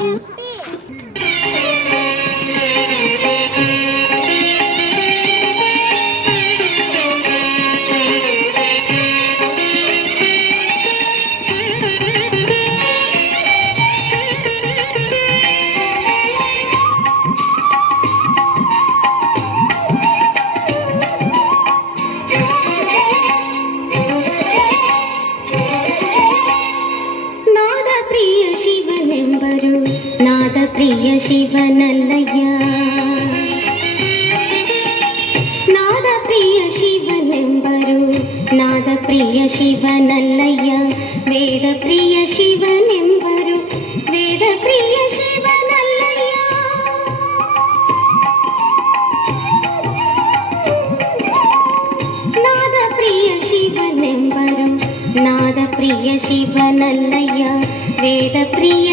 you. నాద ప్రియ శివనల్లయ్య నాద ప్రియ శివనెంబరు నాద ప్రియ శివనల్లయ్య వేద ప్రియ శివనెంబరు వేద ప్రియ శివనల్లయ్య నాద ప్రియ శివనెంబరు నాద ప్రియ శివనల్లయ్య వేద ప్రియ